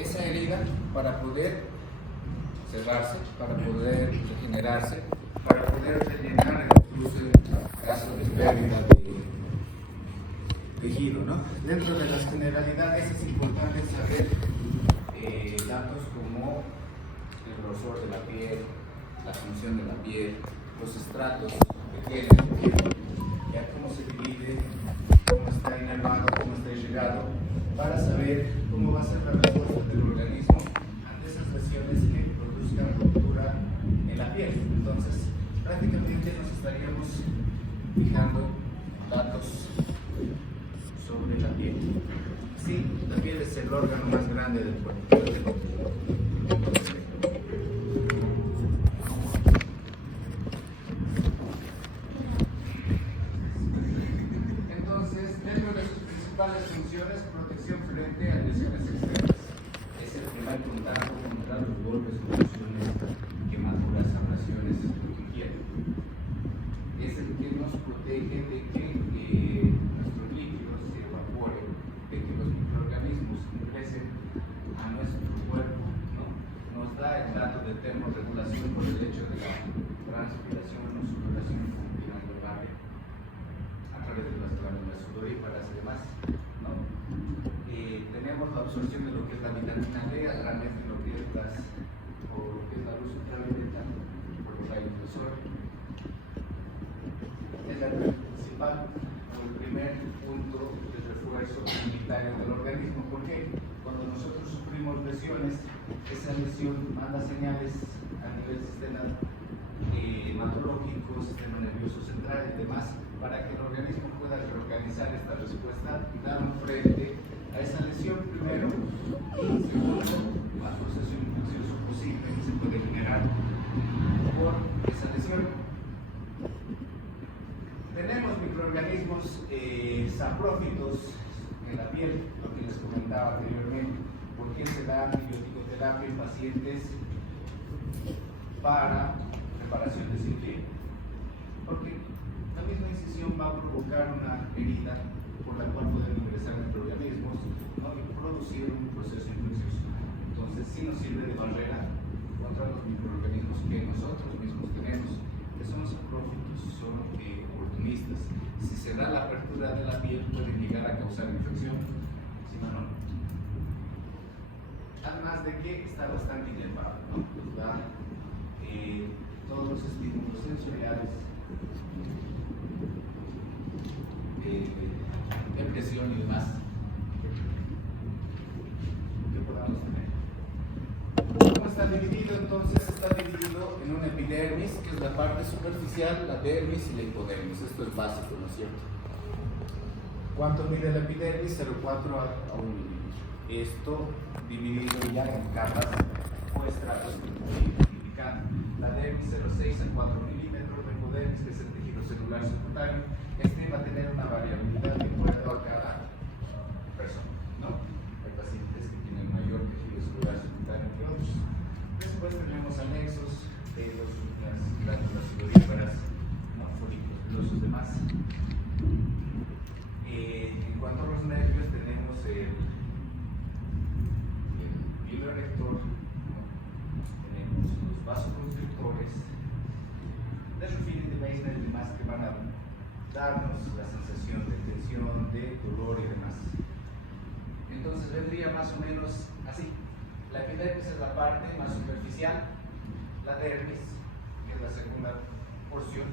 esa herida para poder cerrarse, para poder regenerarse, para poder rellenar incluso en caso de pérdida de tejido, ¿no? Dentro de las generalidades es importante saber datos como el grosor de la piel, la función de la piel, los estratos que tiene la piel, ya cómo se divide, cómo está inervado, cómo está irrigado, para saber cómo va a ser la respuesta del organismo ante esas lesiones que produzcan ruptura en la piel. Entonces, prácticamente nos estaríamos fijando datos sobre la piel. Sí, la piel es el órgano más grande del cuerpo. Entonces, dentro de sus principales funciones, protección frente a lesiones externas. Es el primer contacto contra los golpes, contusiones, quemaduras, abrasiones, lo que quieran. Es el que nos protege de que nuestros líquidos se evaporen, de que los microorganismos ingresen a nuestro cuerpo, ¿no? Nos da el dato de termorregulación por el hecho de la transpiración o sudoración continua global a través de las glándulas sudoríparas y demás, ¿no? Tenemos la absorción de lo que es la vitamina D a través de lo que es la luz ultravioleta por los rayos del sol. Es la principal o el primer punto de refuerzo unitario del organismo. ¿Por qué? Cuando nosotros sufrimos lesiones, esa lesión manda señales a nivel sistema hematológico, sistema nervioso central y demás, para que el organismo pueda reorganizar esta respuesta y dar un frente a esa lesión primero, y segundo, al proceso infeccioso posible que se puede generar por esa lesión. Tenemos microorganismos saprófitos en la piel, lo que les comentaba anteriormente. ¿Por qué se da antibiótico-terapia en pacientes para reparación de cirugía? Porque la misma incisión va a provocar una herida por la cual pueden ingresar microorganismos, ¿no? Y producir un proceso infeccioso. Entonces, sí nos sirve de barrera contra los microorganismos que nosotros mismos tenemos, que son saprófitos, son oportunistas. Si se da la apertura de la piel, pueden llegar a causar infección, si no, no. Además de que está bastante inervado, ¿no? Nos da todos los estímulos sensoriales, impresión y demás que podamos tener. ¿Cómo está dividido? Entonces está dividido en una epidermis, que es la parte superficial, la dermis y la hipodermis. Esto es básico, ¿no es cierto? ¿Cuánto mide la epidermis? 0,4 a 1 milímetro. Esto dividido ya en capas o estratos identificando. La dermis 0,6 a 4 milímetros, la hipodermis, que es el tejido celular subcutáneo. Este va a tener una variabilidad de acuerdo a cada persona, ¿no? Hay pacientes que tienen mayor tejido celular subcutáneo que otros. Después tenemos anexos de las glándulas sudoríparas, ¿no? Folículos pilosos y demás. En cuanto a los nervios, tenemos el hilo erector, ¿no? Tenemos los vasoconstrictores, de Ruffini, de Meissner y demás, que van a darnos la sensación de tensión, de dolor y demás. Entonces vendría más o menos así. La epidermis es la parte más superficial, la dermis, que es la segunda porción,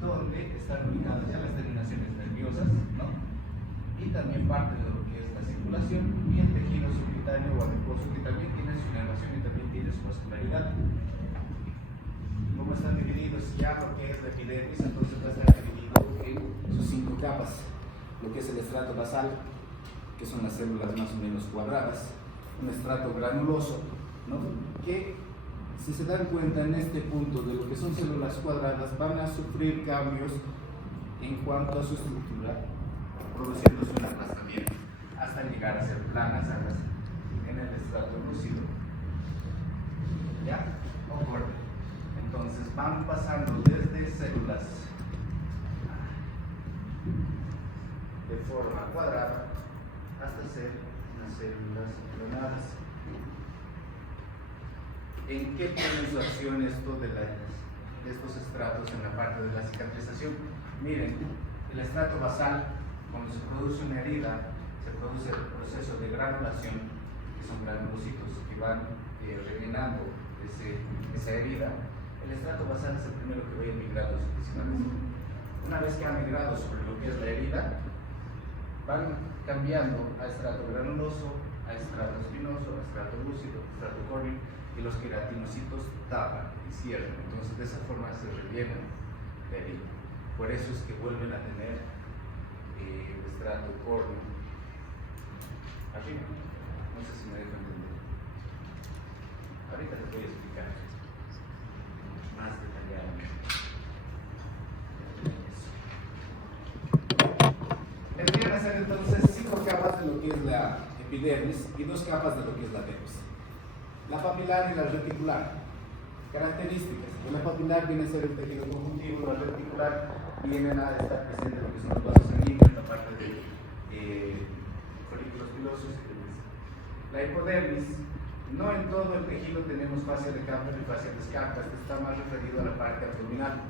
donde están ubicadas ya las terminaciones nerviosas, ¿no? Y también parte de lo que es la circulación y el tejido subcutáneo o adiposo, que también tiene su inervación y también tiene su vascularidad. ¿Cómo están divididos? Ya lo que es la epidermis, entonces va a estar dividido en sus 5 capas. Lo que es el estrato basal, que son las células más o menos cuadradas, un estrato granuloso, ¿no? Que si se dan cuenta en este punto de lo que son células cuadradas, van a sufrir cambios en cuanto a su estructura, produciéndose un aplastamiento hasta llegar a ser planas en el estrato lúcido, ¿ya? O corte. Entonces van pasando desde células de forma cuadrada hasta ser unas células clonadas. ¿En qué tiene su acción esto de estos estratos en la parte de la cicatrización? Miren, el estrato basal, cuando se produce una herida, se produce el proceso de granulación, que son granulocitos que van rellenando esa herida. El estrato basal es el primero que voy a migrar los intestinales. Una vez que ha migrado sobre lo que es la herida, van cambiando a estrato granuloso, a estrato espinoso, a estrato lúcido, a estrato córneo, y los queratinocitos tapan y cierran. Entonces, de esa forma se rellena la herida. Por eso es que vuelven a tener el estrato córneo arriba. No sé si me dejo entender. Ahorita te voy a explicar más detalladamente. Vendrían a ser entonces 5 capas de lo que es la epidermis y 2 capas de lo que es la dermis. La papilar y la reticular. Características. La papilar viene a ser el tejido conjuntivo, la reticular vienen a estar presentes lo que son los vasos sanguíneos, la parte de folículos pilosos y demás. La hipodermis, no en todo el tejido tenemos fascia de Kaplan y fascia de Scarpa, esto está más referido a la parte abdominal.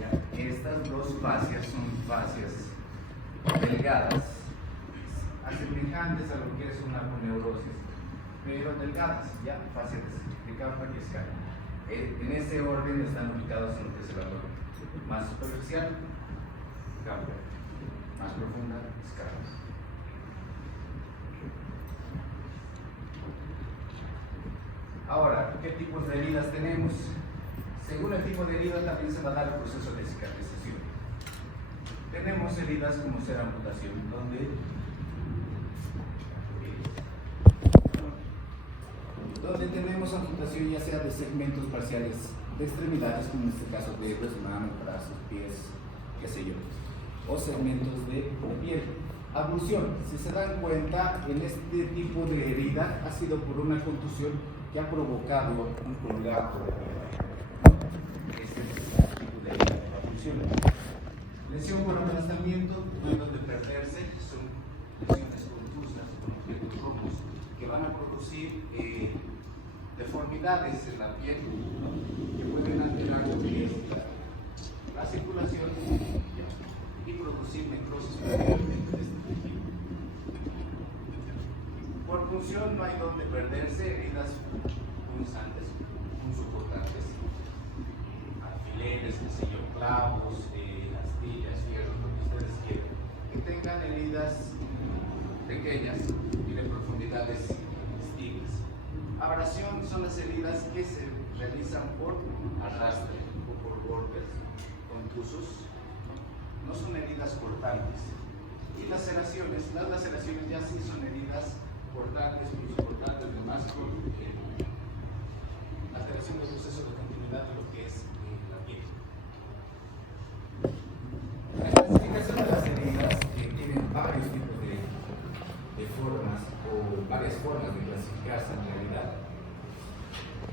Ya, estas dos fascias son fascias delgadas, asemejantes a lo que es una aponeurosis, pero delgadas, ya, fascias de Kaplan y Scarpa. En ese orden están ubicados en lo que es el abdomen. Más superficial, Kaplan; más profunda, Scarpa. Ahora, ¿qué tipos de heridas tenemos? Según el tipo de herida también se va a dar el proceso de cicatrización. Tenemos heridas como ser amputación, donde tenemos amputación ya sea de segmentos parciales de extremidades, como en este caso dedos, manos, brazos, pies, qué sé yo, o segmentos de piel. Abulsión, si se dan cuenta, en este tipo de herida ha sido por una contusión que ha provocado un colgajo de piel. Este es el tipo de herida de abulsión. Lesión por aplastamiento, no hay donde perderse, son lesiones contusas con objetos rojos que van a producir deformidades en la piel, que pueden alterar lo que es la circulación y producir necrosis posteriormente de este tejido. Por función no hay donde perderse, heridas punzantes, punzocortantes, alfileres, qué sé yo, clavos, astillas, fierros, lo que ustedes quieran, que tengan heridas pequeñas y de profundidades distintas. Abrasión son las heridas que se realizan por arrastre o por golpes contusos, no son heridas cortantes. Y laceraciones, las laceraciones ya sí son heridas cortantes, punzocortantes, demás, con alteración del proceso de continuidad de lo que es la piel. La clasificación de las heridas tienen varios tipos de formas o varias formas de clasificarse en realidad,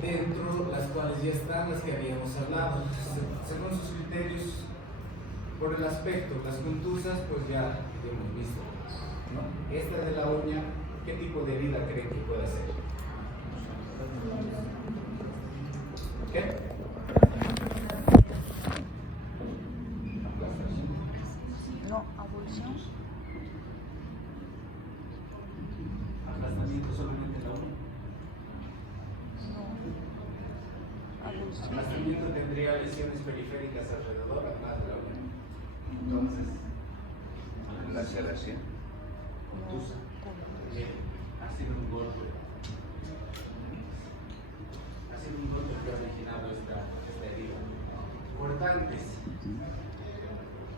dentro las cuales ya están las que habíamos hablado, según sus criterios. Por el aspecto, las contusas, pues ya hemos visto, ¿no? Esta de la uña, ¿qué tipo de herida creen que puede ser? ¿Qué? No, abulsión. ¿Aplastamiento solamente en la uña? No. Abulsión. Aplastamiento tendría lesiones periféricas alrededor, además de la uña. Entonces, laceración, contusa, ha sido un golpe. Ha sido un golpe que ha originado esta herida. Cortantes.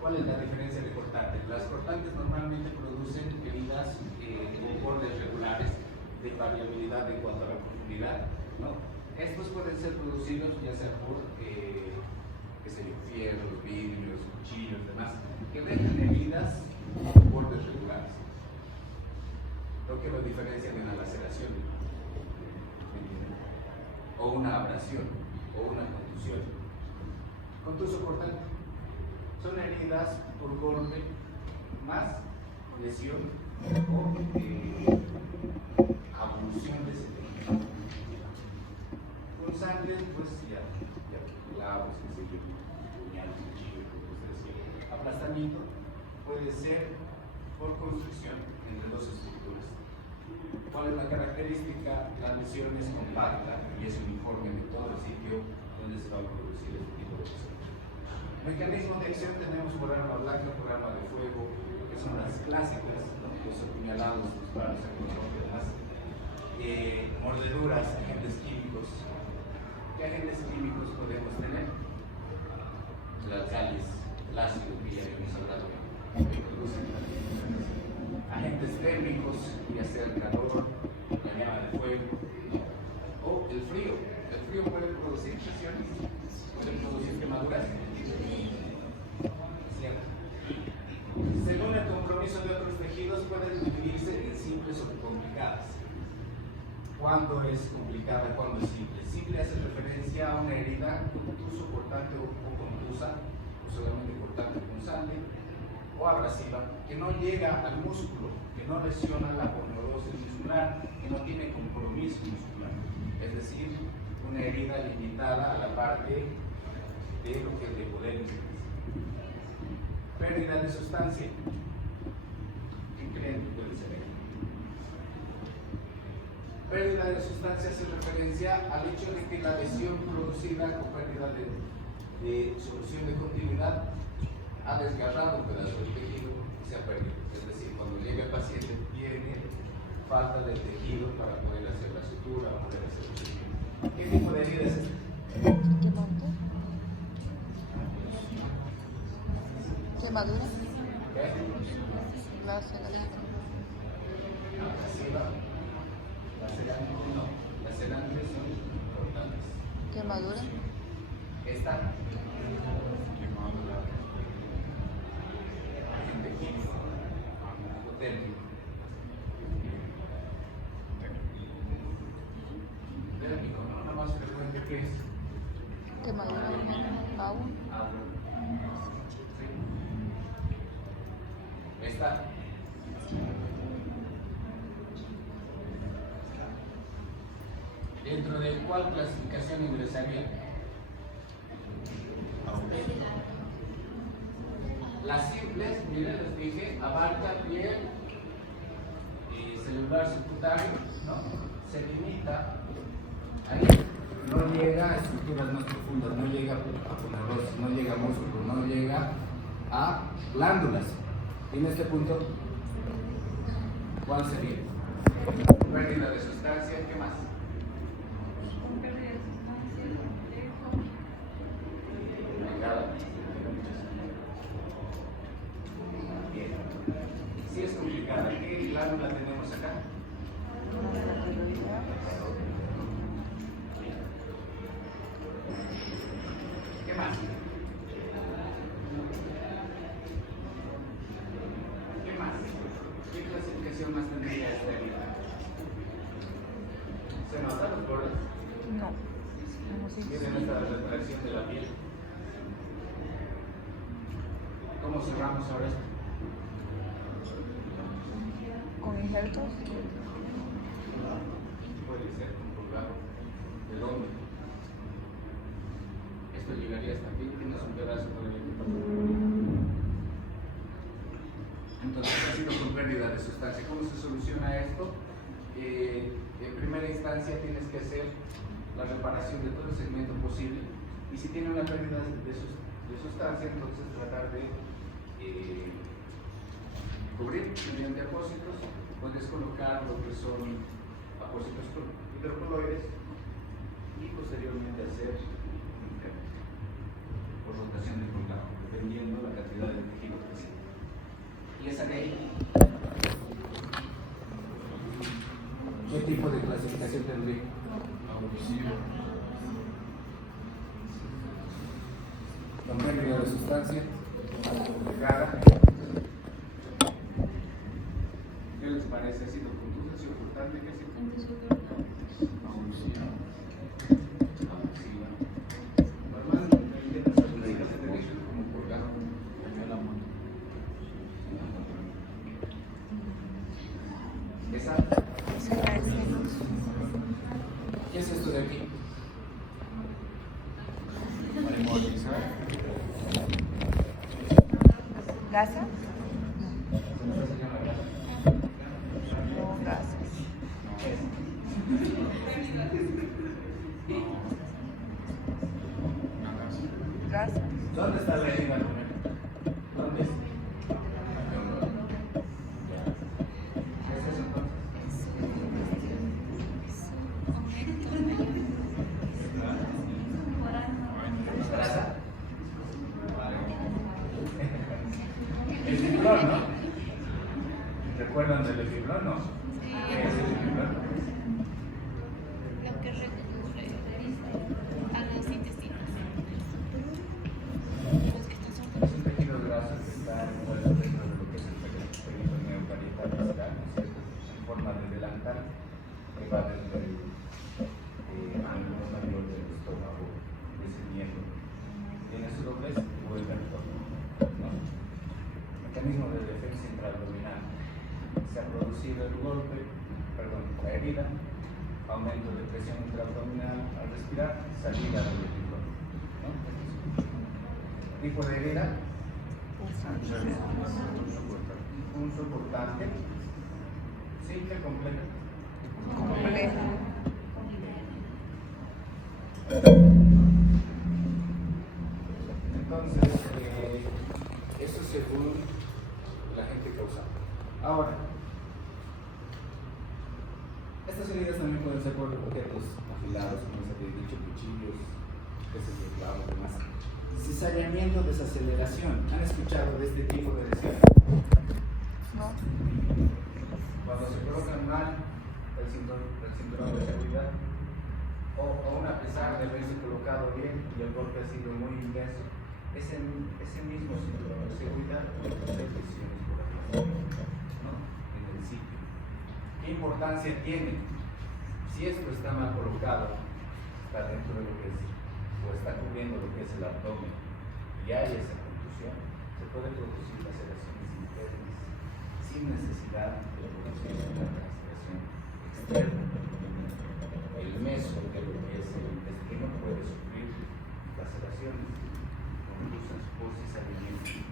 ¿Cuál es la diferencia de cortantes? Las cortantes normalmente producen heridas con bordes regulares de variabilidad en cuanto a la profundidad, ¿no? Estos pueden ser producidos ya sea por fierros, vidrios, cuchillos, demás, que dejan heridas con bordes regulares, lo que lo diferencia de una laceración, o una abrasión, o una contusión. Contuso cortante son heridas por golpe más lesión o abulsión de ese tejido. sangre, pues ya clavos, qué sé yo, puñales, cuchillos, aplastamiento puede ser por construcción entre dos estructuras. ¿Cuál es la característica? La lesión es compacta y es uniforme en todo el sitio donde se va a producir este tipo de lesión. Mecanismo de acción tenemos por arma blanca, por arma de fuego, que son las clásicas, ¿no? Los apuñalados, los disparos a y demás. Mordeduras, agentes químicos. ¿Qué agentes químicos podemos tener? El alcalis, el ácido que ya hemos hablado, que producen agentes térmicos, ya sea el calor, la llama de fuego, o el frío. El frío puede producir presiones, puede producir quemaduras. Cierto. Según el compromiso de otros tejidos, pueden dividirse en simples o complicadas. ¿Cuándo es complicada? ¿Cuándo es simple? Simple hace referencia a una herida contuso, cortante o contusa, o solamente cortante con sangre, o abrasiva, que no llega al músculo, que no lesiona la aponeurosis muscular, que no tiene compromiso muscular. Es decir, una herida limitada a la parte de lo que es de poder. Pérdida de sustancia. ¿Qué creen que puede ser? Pérdida de sustancia hace referencia al hecho de que la lesión producida con pérdida de solución de continuidad ha desgarrado un pedazo del tejido y se ha perdido. Es decir, cuando llega el paciente tiene falta de tejido para poder hacer la sutura, para poder hacer el procedimiento. ¿Qué tipo de herida es esta? ¿Quemadura? ¿Qué? Laceración. Abrasiva. Lacerante no. Lacerantes son importantes. ¿Quemadura? Esta. Agente químico. Térmico. Térmico, ¿no? Nada más frecuente que es. ¿Quemadura? ¿Agua? Agua. Sí. Esta. ¿Dentro de cuál clasificación ingresaría? Las simples, miren, les dije, abarca piel y celular subcutáneo, ¿no? Se limita ahí, no llega a estructuras más profundas, no llega a aponeurosis, no llega a músculo, no llega a glándulas. Y en este punto, ¿cuál sería? Pérdida de sustancia, ¿qué más? Bien. Si es complicada, ¿qué glándula tenemos acá? ¿Qué más? ¿Qué más? ¿Qué clasificación más tendría esta herida? ¿Se notan los bordes? No. Miren esta retracción de la piel. ¿Cómo cerramos ahora esto? ¿Con injertos? Puede ser un colgado. ¿De dónde? Esto llegaría hasta aquí, tienes un pedazo todavía. Entonces ha sido con pérdida de sustancia. ¿Cómo se soluciona esto? En primera instancia tienes que hacer la reparación de todo el segmento posible, y si tiene una pérdida de sustancia, entonces tratar de cubrir mediante apósitos. Puedes colocar lo que son apósitos hidrocoloides y posteriormente hacer por rotación del colgado, dependiendo la cantidad de tejido que sea. Y esa de ahí, ¿qué tipo de clasificación tendría? Con pérdida de sustancia, complicada. ¿Qué les parece? ¿Ha sido contusa? ¿Ha sido cortante? ¿Qué ha sido? Abusiva. Normalmente las heridas se dirigen como colgado. Esa. ¿Qué es esto de aquí? ¿Gasa? ¿Se nos hace llama grasa? No, gasas. ¿Gasas? ¿Dónde está la herida primero? ¿Dónde es? ¿Qué es eso entonces? ¿Grasa? El fibrón, ¿no? ¿Recuerdan del fibrón, no? ¿Qué es el fibrón? Lo que recurre a los intestinos. Los que están Es un tejido graso que está envuelto dentro de lo que es el peritoneo parietal visceral, ¿no es cierto? En forma de delantal que va desde el ángulo mayor del estómago, de ese miembro. Tiene su doblez y vuelve al torno, ¿no? Mecanismo de defensa intraabdominal. Se ha producido el golpe, la herida, aumento de presión intraabdominal al respirar, salida del fibrón, ¿no? Tipo de herida, un soportante, simple, completo. Complejo. Entonces, eso según la gente causante. Ahora, estas heridas también pueden ser por objetos afilados, como se había dicho, cuchillos, peces de clavos y demás. Cesariamiento, desaceleración. ¿Han escuchado de este tipo de lesión? No. Cuando se colocan mal el cinturón de seguridad, o aún a pesar de haberse colocado bien y el golpe ha sido muy intenso, ese mismo cinturón de seguridad puede hacer lesiones por la ¿no? En el sitio. ¿Qué importancia tiene? Si esto está mal colocado, está dentro de lo que es, o está cubriendo lo que es el abdomen, y hay esa contusión, se puede producir laceraciones internas sin necesidad de la producción de una laceración externa. El meso de lo que es el intestino puede sufrir laceraciones confusas por cesariamiento.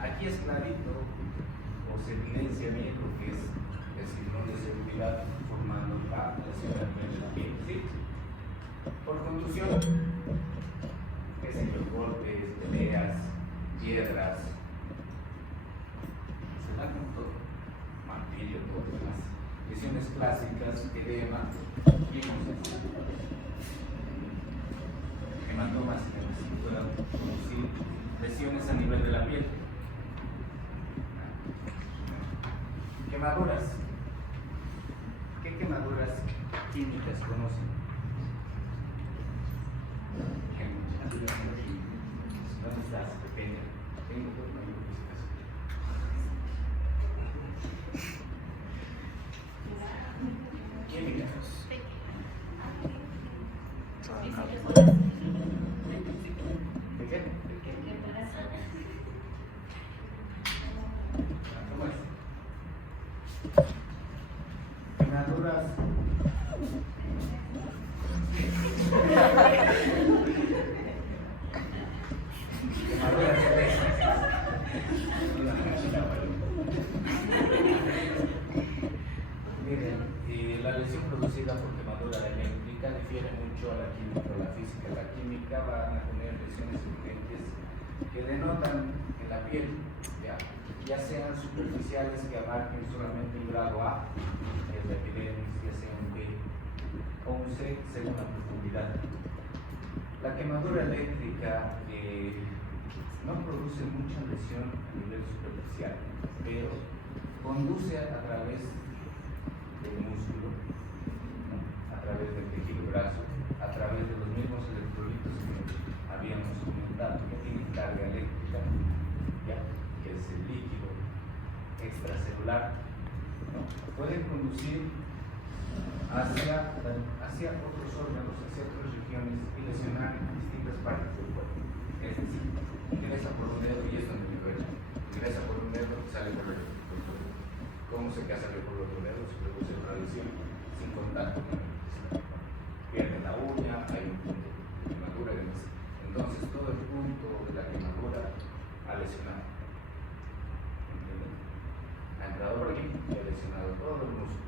Aquí es clarito, o se evidencia bien lo que es el cinturón de seguridad formando la lesión de la piel, ¿sí? Por contusión, qué sé yo, golpes, peleas, piedras, se da con todo, martillo, todo lo demás. Lesiones clásicas, edema, hematomas que puedan producir lesiones a nivel de la piel. Quemaduras. ¿Qué quemaduras químicas conocen? ¿Dónde estás, pequeña? Tengo una químicas. Pequeña. ¿Cómo es? Quemaduras. Quemaduras eléctricas. Miren, la lesión producida por quemadura eléctrica difiere mucho a la química o la física. La química va a tener lesiones urgentes que denotan en la piel, ya sean superficiales que abarquen solamente un grado A, que es la epidermis, ya sea un B o un C, según la profundidad. La quemadura eléctrica no produce mucha lesión a nivel superficial, pero conduce a través del músculo, ¿no? A través del tejido graso, a través de los mismos electrolitos que habíamos comentado, que tienen carga eléctrica, que es el líquido extracelular, ¿no? Pueden conducir hacia otros órganos, hacia otras regiones y lesionar distintas partes del cuerpo. Es decir, ingresa por un dedo y es donde me duele. Ingresa por un dedo y sale por el otro. ¿Cómo se casa por el otro dedo? Se produce una lesión sin contacto con el intestino. Pierde la uña, hay un punto de quemadura y demás. Entonces todo el punto de la quemadura ha lesionado. todo el músculo.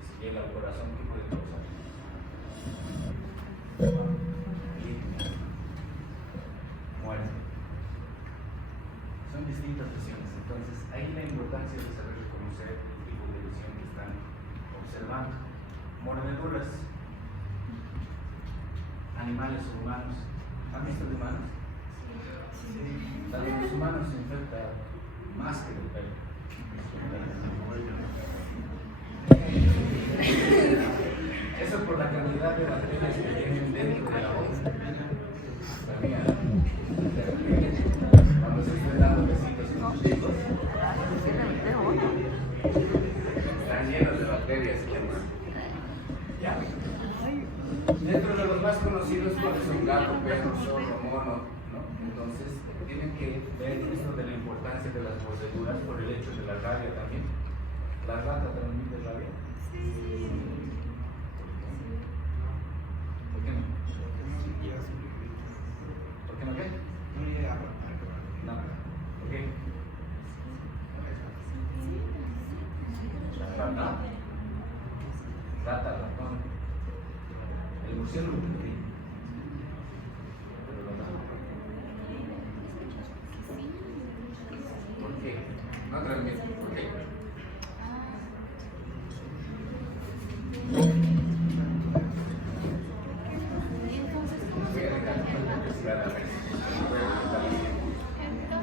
Y si llega al corazón, ¿qué puede causar? Muerte. Son distintas lesiones. Entonces, ahí la importancia de saber reconocer el tipo de lesión que están observando. Mordeduras. Animales o humanos. ¿Han visto de humanos? Sí. La de los humanos se infecta más que del pelo. Eso por la cantidad de bacterias que tienen dentro de la boca. Sabía. Cuando se estén dando besitos con los chicos, están llenos de bacterias. ¿Ya? Dentro de los más conocidos, ¿cuáles son? Gato, perro, zorro, mono, ¿no? Entonces, tienen que ver esto de la importancia de las mordeduras por el hecho de la rabia también. ¿La rata transmite rabia? Sí. ¿Por qué no? ¿Por qué no qué? No. ¿Por qué? La rata. Rata, ratón. El murciélago sí. Pero no. ¿Por qué? No transmite. ¿Por qué?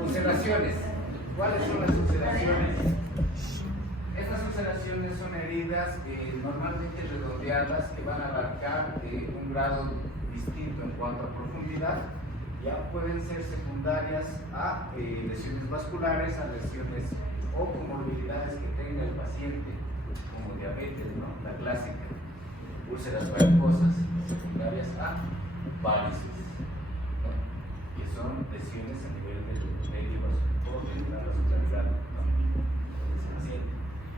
Ulceraciones. ¿Cuáles son las ulceraciones? Estas ulceraciones son heridas normalmente redondeadas que van a abarcar un grado distinto en cuanto a profundidad. Ya pueden ser secundarias a lesiones vasculares, a lesiones o comorbilidades que tenga el paciente, como diabetes, ¿no? La clásica, úlceras varicosas, secundarias a varices, ¿no? Que son lesiones a nivel del medio vascular, ¿no?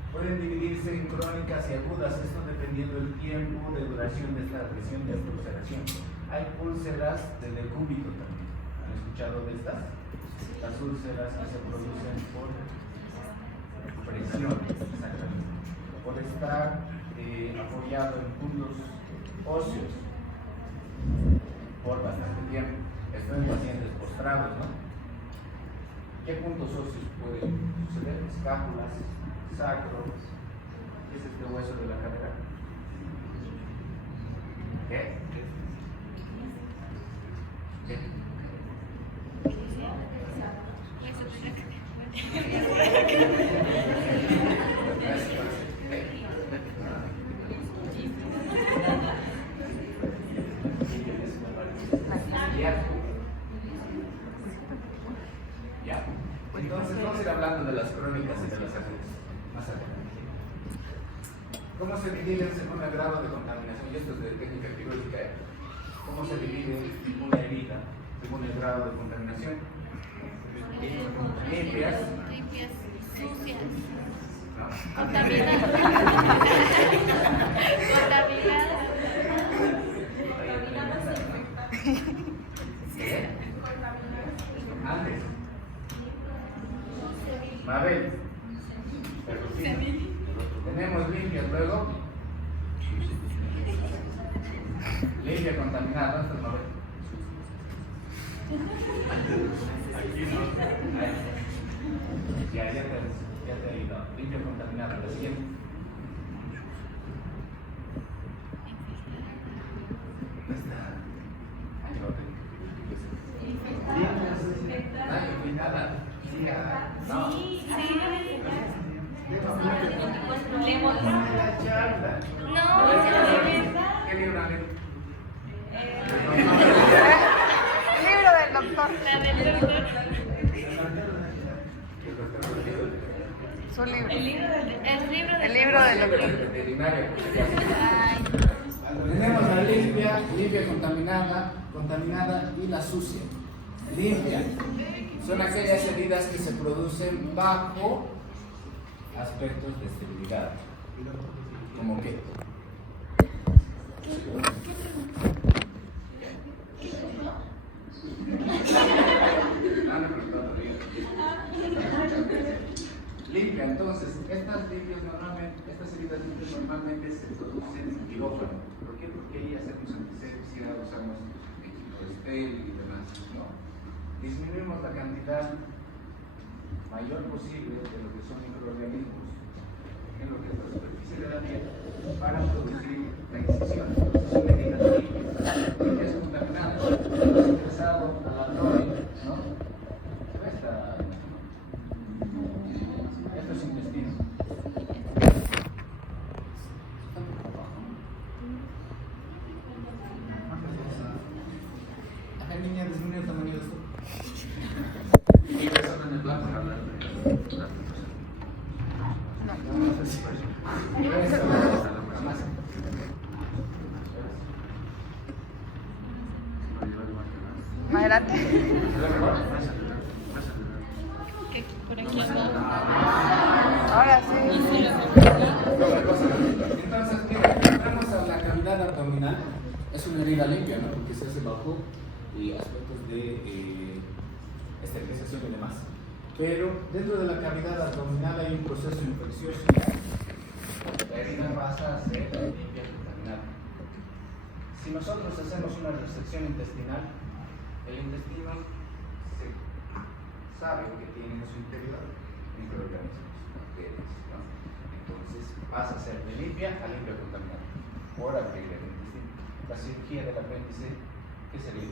Pueden dividirse en crónicas y agudas, esto dependiendo del tiempo de duración de esta lesión, de esta ulceración. Hay úlceras de decúbito también. ¿Han escuchado de estas? Las úlceras que se producen por presión, exactamente. Por estar apoyado en puntos óseos por bastante tiempo. Esto en pacientes postrados, ¿no? ¿Qué puntos óseos pueden suceder? Escápulas, sacro. ¿Qué es este hueso de la cadera? ¿Qué? ¿Qué? Ya. Entonces vamos a ir hablando de las crónicas y de las agudas más adelante. ¿Cómo se dividen según el grado de contaminación? Y esto es de técnica quirúrgica. ¿Cómo se divide una herida según el grado de contaminación? Limpias. Limpias, sucias. ¿No? Contaminadas. ¿Qué? Antes. Mabel. Tenemos limpias, luego. Limpia contaminada, ¿dónde está Mabel? Aquí no. Ahí. Ya te he ido. Limpia contaminada, la siguiente. ¿Dónde está? Aquí no tengo. Nadie fui nada. Sí, no. La charla. ¿Qué libro han leído? El libro del doctor. La del doctor. Su libro. El libro del doctor. Veterinaria. Ay. Tenemos la limpia contaminada y la sucia. Limpia. Son aquellas heridas que se producen bajo aspectos de esterilidad. ¿Cómo qué? Limpia, entonces, estas limpias normalmente, estas heridas normalmente se produce en quirófano. ¿Por qué? Porque ahí hacemos antisepsia, usamos equipo estéril y demás, ¿no? Disminuimos la cantidad mayor posible de lo que son microorganismos en lo que es la superficie de la piel para producir la incisión. Entonces, una herida limpia es contaminada. Hemos ingresado al abdomen, ¿no? Esto es intestino. Ajá, niña, disminuye el tamaño de esto. Y persona en el blanco para hablar de Imagínate. Que aquí por aquí abajo. Ahora sí. Entonces, mira, entramos a la cavidad abdominal. Es una herida limpia, ¿no? Porque se hace bajo aspectos de esterilización y demás. Pero dentro de la cavidad abdominal hay un proceso infeccioso. la herida pasa a ser limpia contaminada. Si nosotros hacemos una resección intestinal, el intestino se sabe que tiene en su interior microorganismos, bacterias, ¿no? Entonces pasa a ser de limpia a limpia contaminada por abrir el intestino. La cirugía del apéndice, ¿qué sería?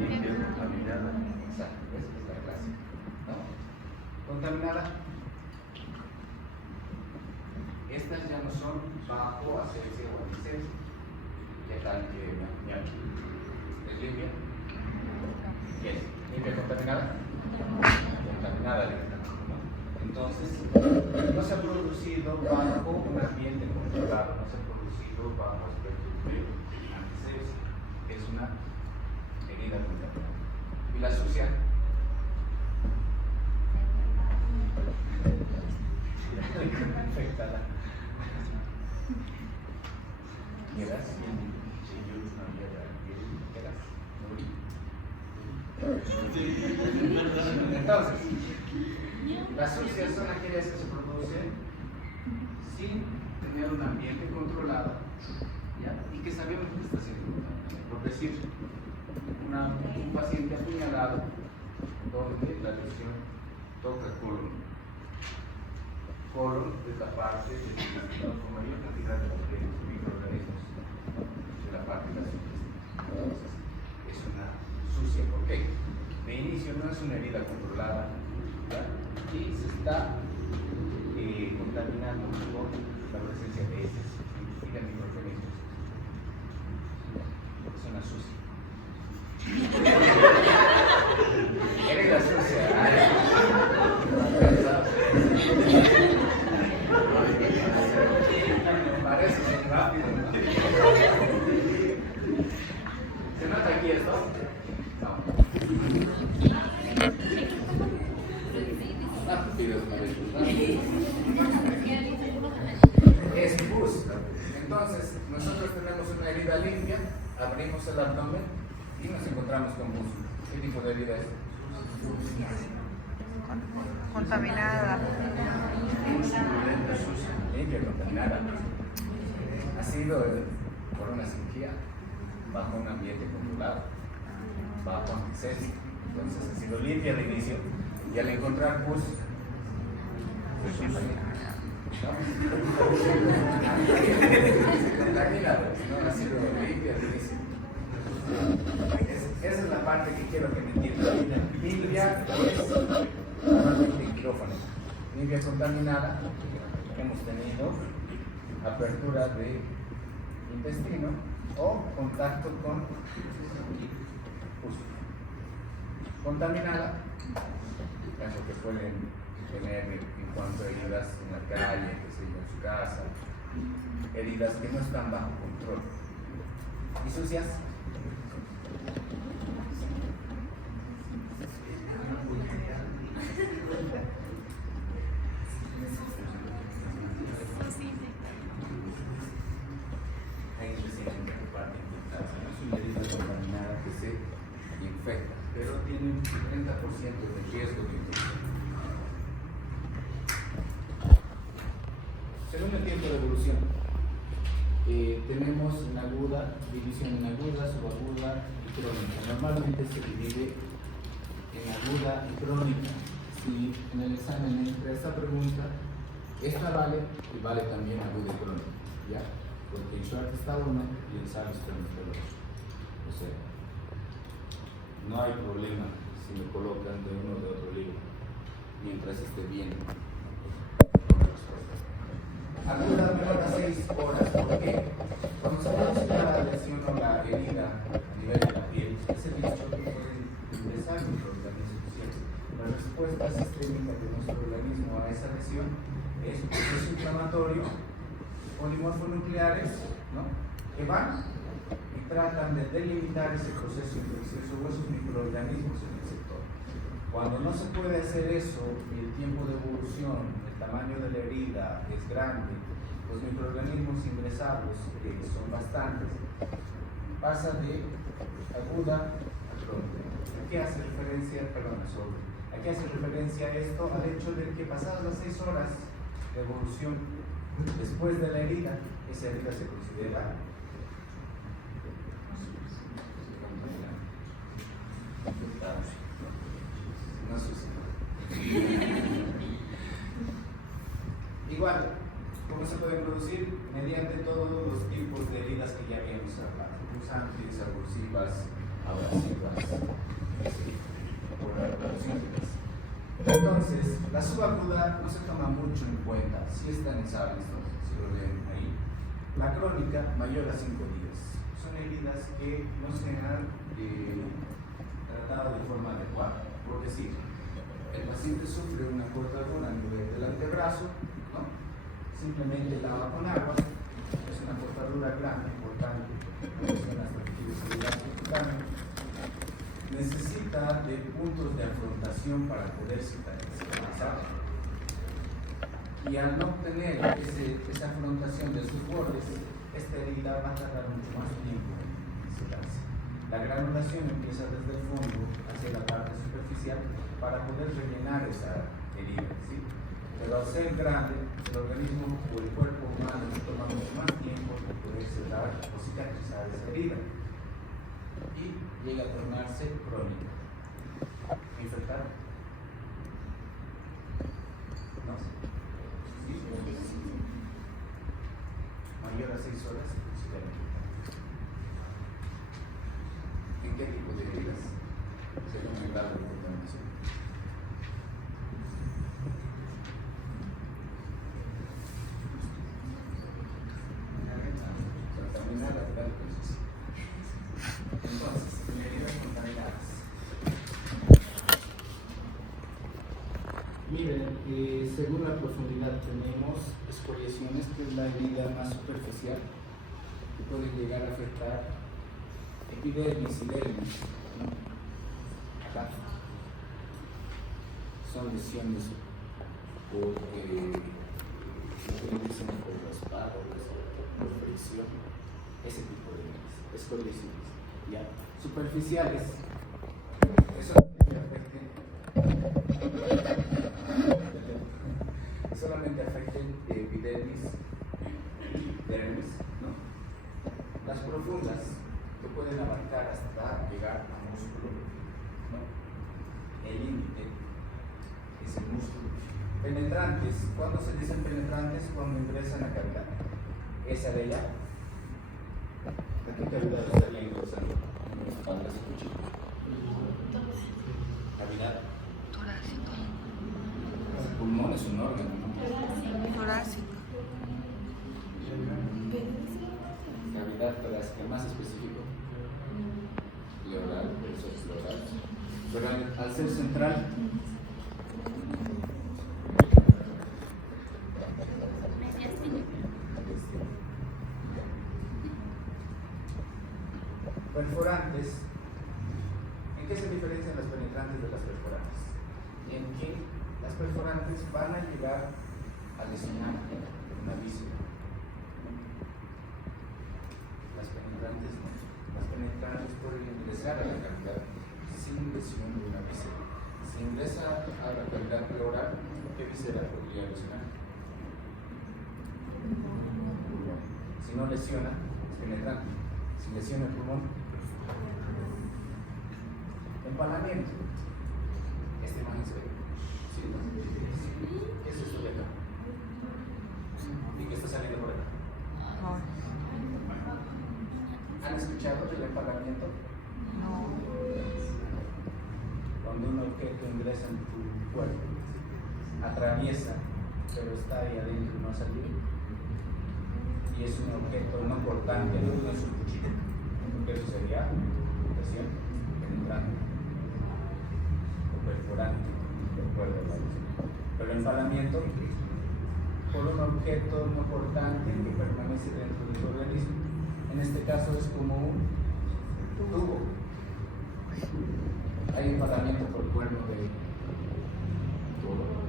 Limpia contaminada. Exacto, esa es la clásica, ¿no? Contaminada. Estas ya no son bajo asepsia o antisepsia. ¿Qué tal que es limpia? ¿Qué es? ¿Limpia contaminada? Contaminada directamente, ¿no? Entonces, no se ha producido bajo un ambiente controlado, no se ha producido bajo aspectos de antisepsia, que es una herida contaminada. ¿Y la sucia? Infectada. ¿Quedas? Entonces, las sucias son aquellas que se producen sin tener un ambiente controlado, ¿ya? Y que sabemos que está siendo contaminado. Por decir, un paciente apuñalado donde la lesión toca colon. Colon es la parte del intestino con mayor cantidad de bacterias y microorganismos de la parte de las intestinas. Entonces, es una sucia. ¿Por qué? De inicio no es una herida controlada, ¿ya? Y se está contaminando por la presencia de heces y de microorganismos. Es una sucia. Herida sucia. Parece ser rápido, ¿no? ¿Se nota aquí esto? No. Es pus. Entonces, nosotros tenemos una herida limpia, abrimos el abdomen y nos encontramos con pus. ¿Qué tipo de herida es? Contaminada. Limpia, contaminada. Ha sido por una cirugía, bajo un ambiente controlado, bajo antisepsia. Entonces ha sido limpia de inicio y al encontrar pus, se contamina, no ha sido limpia de inicio. Esa es la parte que quiero que me entiendan. Limpia es normalmente en quirófano. Limpia contaminada, hemos tenido apertura de intestino o contacto con pus. Contaminada, caso que pueden tener en cuanto a heridas en la calle, que se en su casa, heridas que no están bajo control. ¿Y sucias? Ahí recién parte infectada. Es una herida contaminada que se infecta, pero tiene un 30% de riesgo de infección. Segundo tiempo de evolución. Tenemos en aguda, división en aguda, subaguda y crónica. Normalmente se divide en aguda y crónica. Si en el examen entra esta pregunta, esta vale y vale también aguda y crónica, ¿ya? Porque en short está uno y en SAR está el otro. O sea, no hay problema si me colocan de uno o de otro libro, mientras esté bien. Aguda menor a 6 horas. ¿Por qué? Cuando se produce la lesión o la herida a nivel de la piel, ese bicho puede ingresar en nuestro organismo. La respuesta sistémica de nuestro organismo a esa lesión es un proceso inflamatorio, polimorfonucleares, ¿no?, que van y tratan de delimitar ese proceso infeccioso o esos microorganismos en el sector. Cuando no se puede hacer eso y el tiempo de evolución, el tamaño de la herida es grande, los microorganismos ingresados, que son bastantes, pasa de aguda a crónica. ¿A qué hace referencia? ¿A qué hace referencia esto? Al hecho de que pasadas las 6 horas de evolución después de la herida, esa herida se considera no suicida. Igual, ¿cómo se puede producir? Mediante todos los tipos de heridas que ya habíamos hablado: punzantes, abrasivas, entonces, la subaguda no se toma mucho en cuenta, si está en examen, si lo leen ahí. La crónica, mayor a 5 días. Son heridas que no se han tratado de forma adecuada. Por decir, el paciente sufre una cortadura a nivel del antebrazo, ¿no? Simplemente lava con agua, es una cortadura grande, importante, necesita de puntos de afrontación para poder cicatrizar. Y al no obtener esa afrontación de sus bordes, esta herida va a tardar mucho más tiempo en secarse. La granulación empieza desde el fondo hacia la parte superficial para poder rellenar esa herida, ¿sí? Pero al ser grande, el organismo o el cuerpo humano toma mucho más tiempo de poder cerrar o cicatrizar esa herida. Y llega a tornarse crónica. ¿Infectado? ¿No? ¿Sí? Mayor a 6 horas se considera infectado. ¿En qué tipo de heridas? Según el grado de contaminación. Contaminada, claro que sí. Entonces, heridas contaminadas. Miren, según la profundidad tenemos escoriaciones, que es la herida más superficial, que puede llegar a afectar epidermis y dermis, ¿no? Acá son lesiones por dicen por raspado, por fricción, ese tipo de escoriaciones. ¿Ya? Superficiales, solamente afecten epidermis y dermis, ¿no? Las profundas que pueden abarcar hasta llegar a músculo, ¿no? El límite es el músculo. Penetrantes, ¿cuándo se dicen penetrantes? Cuando ingresan a cavidad. Esa de allá. ¿A qué cavidad estaría ingresando? Cavidad. Torácico. El pulmón es un órgano, ¿no? Torácico. Cavidad torácica, más específico. Pleural, eso es pleural. Pero al ser central, perforantes. ¿En qué se diferencian las penetrantes de las perforantes? En que las perforantes van a llegar a lesionar una víscera. Las penetrantes no. Las penetrantes pueden ingresar a la cavidad sin lesión de una víscera. Si ingresa a la cavidad pleural, ¿qué víscera podría lesionar? Si no lesiona, es penetrante. Si lesiona el pulmón, empalamiento. Este imagen se ve. ¿Sí? ¿Qué es esto de acá? ¿Y qué está saliendo por acá? ¿Han escuchado del empalamiento? No. Cuando un objeto ingresa en tu cuerpo, atraviesa, pero está ahí adentro y no ha salido. Y es un objeto no cortante, no es un cuchillo, porque eso sería lesión penetrante o perforante, de acuerdo a la lesión. Pero el empalamiento por un objeto no cortante que permanece dentro de tu organismo, en este caso es como un tubo. Hay empalamiento por cuerno de todo.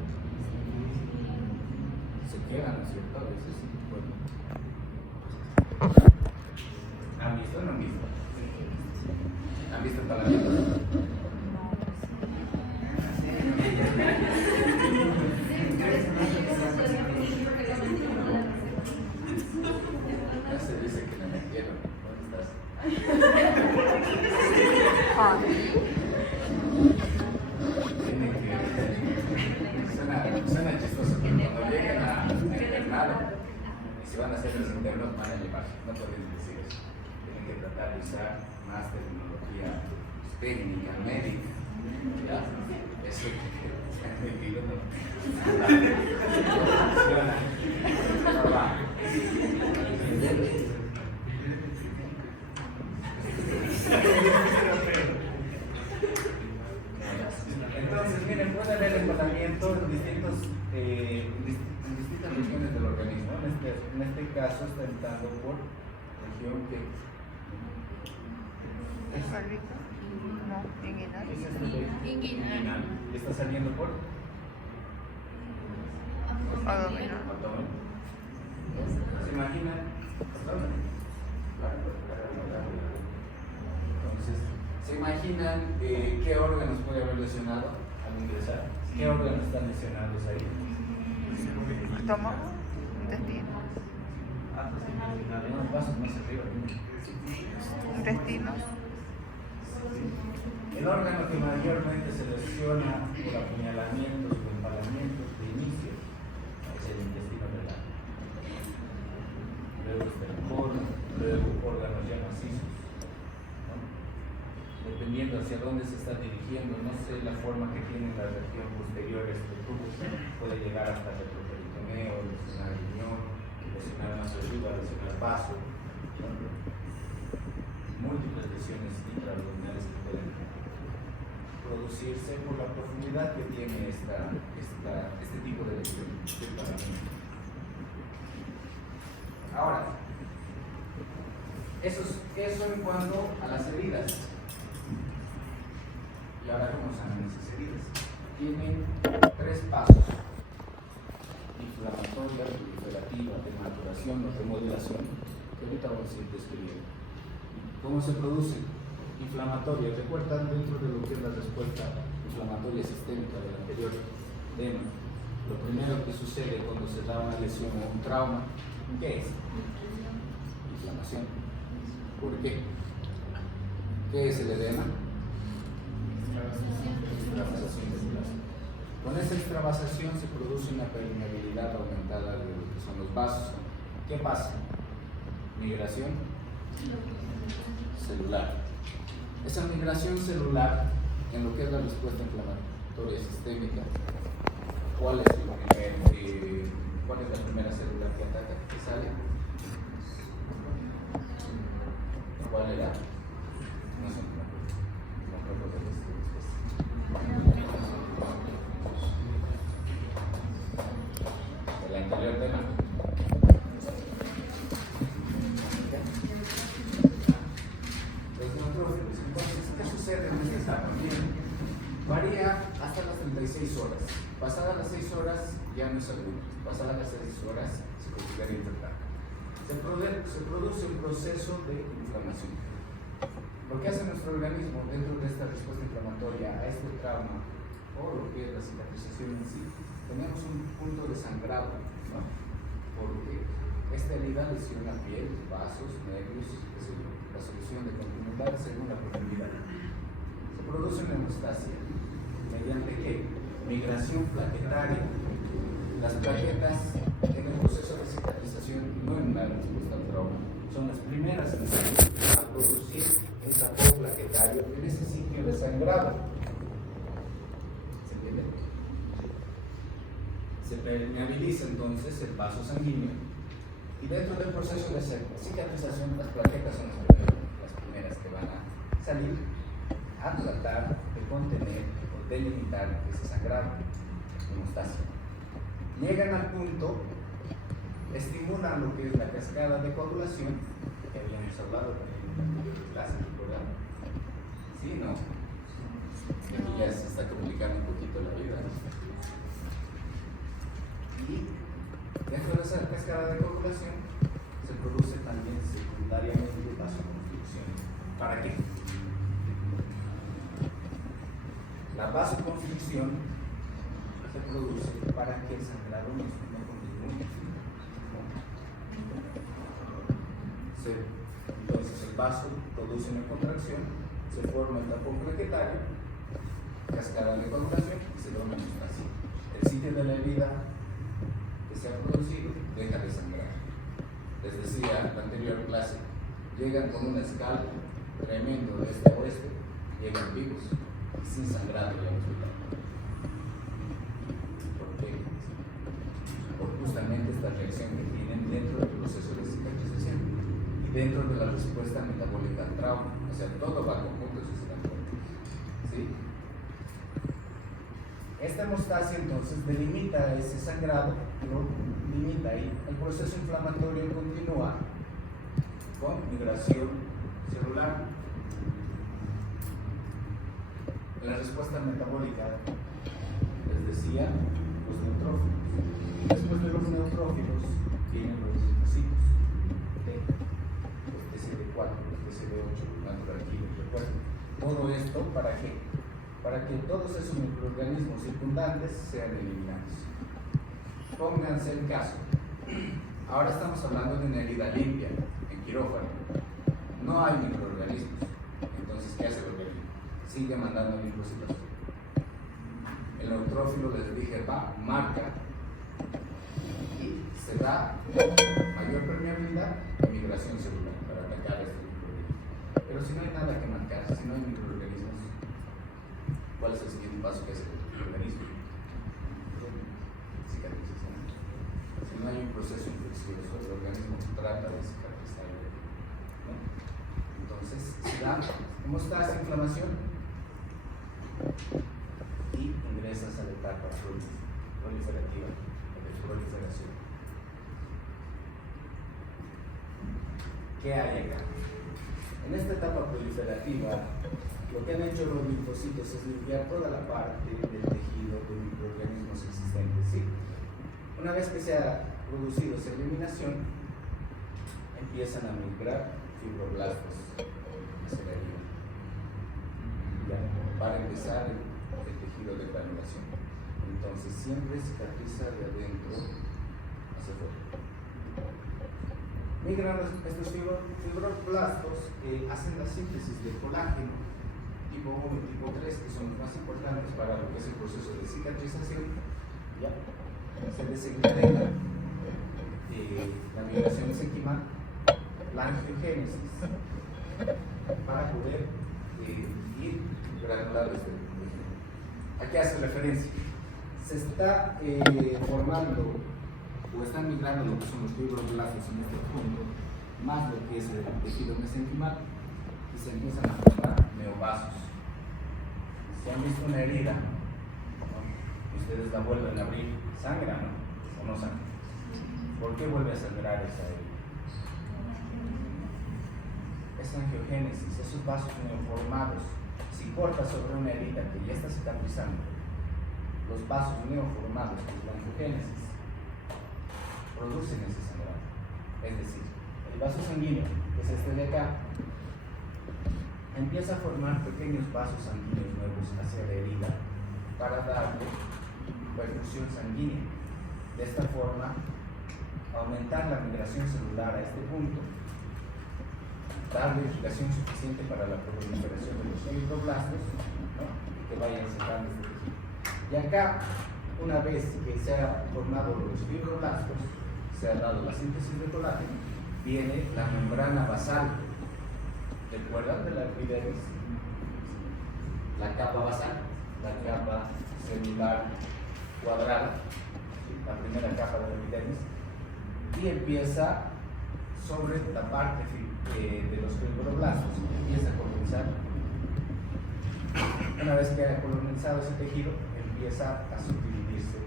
Se quedan, ¿no es cierto? A veces, bueno. ¿Han visto o no han visto? ¿Han visto empalamiento? Ya se dice que me metieron. ¿Dónde estás? Ah. Tiene que. Suena chistoso, pero cuando lleguen a internado y se van a hacer los internos, van a llevar. No pueden decir eso. Tienen que tratar de usar más terminología técnica, médica. ¿Ya? Eso que me pido no. Funciona. No va. Entonces, miren, puede haber empalamiento en distintas regiones del organismo. En este caso está entrando por región que ¿El cervico? No, inguinal. es este Inguinal. y está saliendo por Abdominal. abdomen. ¿Se imaginan? Entonces, ¿se imaginan qué órganos puede haber lesionado al ingresar? ¿Qué órganos están lesionados ahí? Estómago, intestino. No, pasos más arriba. Intestinos. El órgano que mayormente se lesiona por apuñalamientos o empalamientos de inicio es el intestino delgado. Luego está el colon, luego órganos ya macizos, ¿no? Dependiendo hacia dónde se está dirigiendo, no sé la forma que tiene la región posterior este tubo, puede llegar hasta el retroperitoneo, lesionar el riñón, lesionar más arriba, lesionar el vaso, ¿no? Múltiples lesiones intraabdominales que pueden producirse por la profundidad que tiene este tipo de lesión del empalamiento. Ahora, eso en cuanto a las heridas. Y ahora cómo sanan esas heridas. Tienen 3 pasos: inflamatoria, proliferativa, de maturación o remodelación, que ahorita vamos a ir describiendo. ¿Cómo se produce? Inflamatoria. ¿Recuerdan dentro de lo que es la respuesta inflamatoria sistémica del anterior tema? Lo primero que sucede cuando se da una lesión o un trauma, ¿qué es? Inflamación. ¿Por qué? ¿Qué es el edema? Extravasación del plasma. Con esa extravasación se produce una permeabilidad aumentada de lo que son los vasos. ¿Qué pasa? Migración celular. Esa migración celular en lo que es la respuesta inflamatoria sistémica, ¿cuál es la primera célula que ataca? ¿Qué sale? ¿Cuál era? No sé, no creo que es el anterior tema. Entonces, ¿qué sucede en esta etapa? Varía hasta las 36 horas. Pasadas las 6 horas ya no es agudo. Pasadas las 6 horas se considera intratable. Se produce un proceso de inflamación. Lo que hace nuestro organismo dentro de esta respuesta inflamatoria a este trauma o lo que es la cicatrización en sí, tenemos un punto de sangrado, ¿no? Porque esta herida lesiona piel, vasos, nervios, qué sé yo, la solución de continuidad según la profundidad. Se produce una hemostasia. ¿Mediante qué? Migración plaquetaria. Las plaquetas en el proceso de cicatrización, no en la respuesta al trauma, son las primeras en salir a producir el tapón plaquetario en ese sitio de sangrado. ¿Se entiende? Se permeabiliza entonces el vaso sanguíneo y dentro del proceso de cicatrización las plaquetas son las primeras que van a salir a tratar de contener o delimitar ese sangrado, hemostasia. Llegan al punto, estimulan lo que es la cascada de coagulación, que habíamos hablado también en la clase del programa. ¿Sí? ¿No? Aquí ya se está complicando un poquito la vida. Y dentro de esa cascada de coagulación se produce también secundariamente vasoconstricción. ¿Para qué? La vasoconstricción se produce para que el sangrado no continúe. Entonces el vaso produce una contracción, se forma el tapón plaquetario, cascada de coagulación y se da una hemostasia. El sitio de la herida que se ha producido deja de sangrar. Les decía en la anterior clase, llegan con un escalpo tremendo de este a oeste, llegan vivos y sin sangrado ya al hospital. ¿Por qué? Por justamente esta reacción que tienen dentro del proceso de cicatrización y dentro de la respuesta metabólica al trauma. O sea, todo va conjunto si se dan cuenta. ¿Sí? Esta hemostasia entonces delimita ese sangrado, lo limita ahí. El proceso inflamatorio continúa con migración celular. La respuesta metabólica, les decía, los neutrófilos. Después de los neutrófilos vienen los linfocitos T, los TCD4, los TCD8, natural killer, recuerden. Todo esto, ¿para qué? Para que todos esos microorganismos circundantes sean eliminados. Pónganse el caso. Ahora estamos hablando de una herida limpia, en quirófano. No hay microorganismos. Entonces, ¿qué hace el organismo? Sigue mandando linfocitos. El neutrófilo, les dije, va, marca y se da mayor permeabilidad y migración celular para atacar este microorganismo. Pero si no hay nada que marcar, si no hay microorganismos, ¿cuál es el siguiente paso que hace el organismo? Cicatrización. Si no hay un proceso infeccioso, el organismo trata de cicatrizar, ¿no? Entonces, se da hemostasia, inflamación y ingresas a la etapa proliferativa de proliferación. ¿Qué hay acá? En esta etapa proliferativa, lo que han hecho los linfocitos es limpiar toda la parte del tejido de microorganismos existentes. ¿Sí? Una vez que se ha producido esa eliminación, empiezan a migrar fibroblastos hacia la herida. Ya, para empezar el tejido de granulación. Entonces siempre cicatriza de adentro hacia afuera. Migran estos fibroblastos que hacen la síntesis de colágeno tipo 1 y tipo 3, que son los más importantes para lo que es el proceso de cicatrización. Ya se desencadena la migración mesenquimal, la angiogénesis, para poder ir granular desde el tejido. ¿A qué hace referencia? Se está formando o están migrando lo que son los fibroblastos en este punto, más lo que es el tejido mesenquimal, y se empiezan a formar neovasos. Si han visto una herida, ¿no? Ustedes la vuelven a abrir, sangra, ¿no? ¿O no sangra? ¿Por qué vuelve a sangrar esa herida? Es angiogénesis, esos vasos neoformados. Si cortas sobre una herida que ya está cicatrizando, los vasos neoformados, que es la angiogénesis, producen ese sangrado. Es decir, el vaso sanguíneo, que es este de acá, empieza a formar pequeños vasos sanguíneos nuevos hacia la herida para darle perfusión sanguínea. De esta forma, aumentar la migración celular a este punto, darle irrigación suficiente para la proliferación de los fibroblastos, ¿no? Que vayan secando este tejido. Y acá, una vez que se han formado los fibroblastos, se ha dado la síntesis de colágeno, viene la membrana basal. ¿Recuerdan de la epidermis? La capa basal, la capa celular cuadrada, ¿sí? La primera capa de la epidermis, y empieza sobre la parte de los fibroblastos, empieza a colonizar. Una vez que haya colonizado ese tejido, empieza a subdividirse,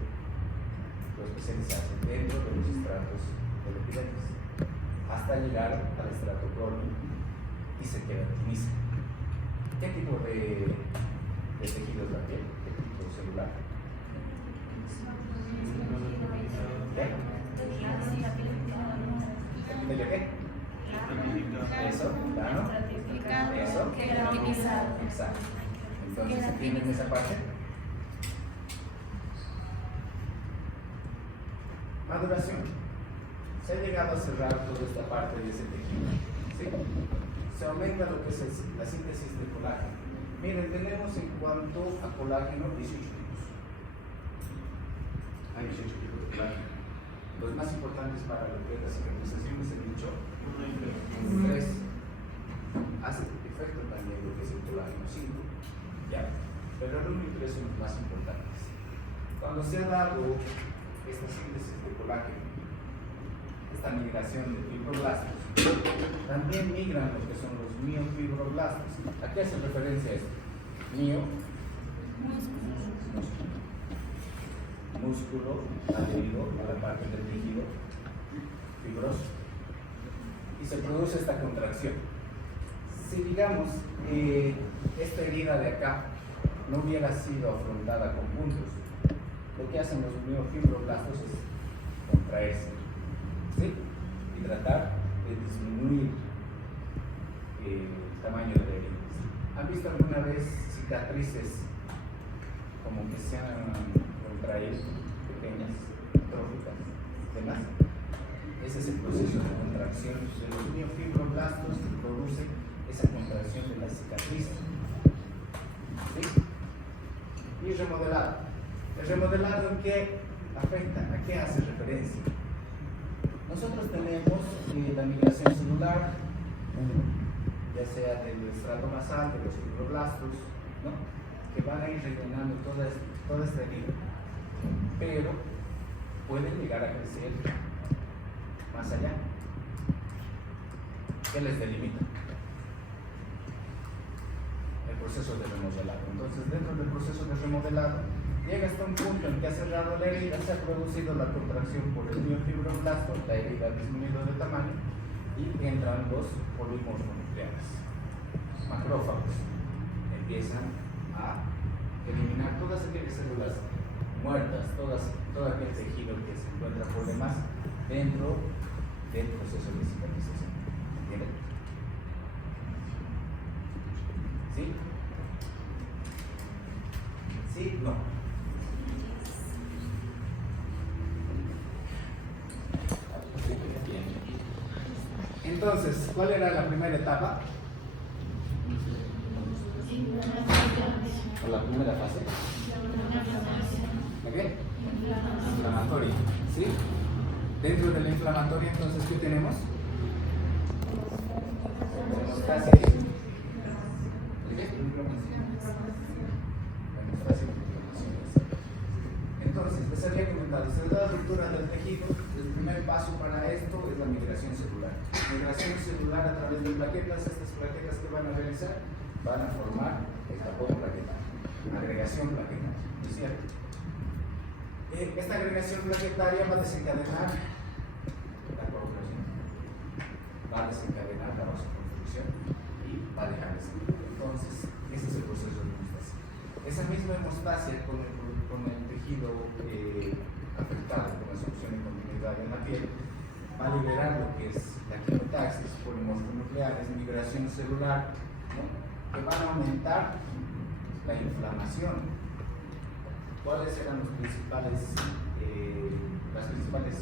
o especializarse dentro de los estratos de la epidermis, hasta llegar al estrato córneo y se queratiniza. ¿Qué tipo de tejido es la piel? ¿Qué tipo celular? ¿Qué? ¿Epidelio qué? Eso, plano. Eso. Exacto. Entonces, ¿entienden esa parte? Maduración. Se ha llegado a cerrar toda esta parte de ese tejido. ¿Sí? Se aumenta lo que es la síntesis de colágeno. Miren, tenemos en cuanto a colágeno 18 tipos. Hay 18 tipos de colágeno. Los más importantes para lo que es la cicatrización es el dicho 1 y 3. Hace efecto también lo que es el colágeno 5. ¿Ya? Pero el 1 y 3 son los más importantes. Cuando se ha dado esta síntesis de colágeno, esta migración de fibroblastos, también migran lo que son los miofibroblastos. ¿A qué hace referencia esto? Mio, músculo adherido a la parte del tejido fibroso, y se produce esta contracción. Si digamos esta herida de acá no hubiera sido afrontada con puntos, lo que hacen los miofibroblastos es contraerse, ¿sí? Y tratar de disminuir el tamaño de la herida. ¿Han visto alguna vez cicatrices como que se han contraído, pequeñas, tróficas, demás? Ese es el proceso de contracción de los miofibroblastos que produce esa contracción de la cicatriz. ¿Sí? Y remodelado. ¿El remodelado en qué afecta? ¿A qué hace referencia? Nosotros tenemos la migración celular, ya sea del estrato basal, de los fibroblastos, ¿no? Que van a ir rellenando toda esta herida, pero pueden llegar a crecer más allá. ¿Qué les delimita? El proceso de remodelado. Entonces, dentro del proceso de remodelado, llega hasta un punto en que ha cerrado la herida, se ha producido la contracción por el miofibroblasto, la herida ha disminuido de tamaño y entran los polimorfonucleares, macrófagos. Empiezan a eliminar todas aquellas células muertas, todo aquel tejido que se encuentra por demás dentro del proceso de cicatrización. ¿Entienden? ¿Sí? ¿Sí? No. Entonces, ¿cuál era la primera etapa? ¿O la primera fase? ¿La qué? Inflamatoria. ¿Sí? Dentro de la inflamatoria, entonces, ¿qué tenemos? Hemostasia. Entonces, les había comentado, se da la ruptura del tejido. El primer paso para esto es la migración celular. Migración celular a través de plaquetas. Estas plaquetas que van a realizar van a formar el tapón plaquetario, agregación plaquetaria, ¿no es cierto? Esta agregación plaquetaria va a desencadenar la coagulación, va a desencadenar la vasoconstricción y va a dejar de ser. Entonces, ese es el proceso de hemostasia. Esa misma hemostasia con el tejido afectado con la solución de continuidad en la piel va a liberar lo que es la quimotaxis, polimorfonucleares, migración celular, ¿no? Que van a aumentar la inflamación. ¿Cuáles eran las principales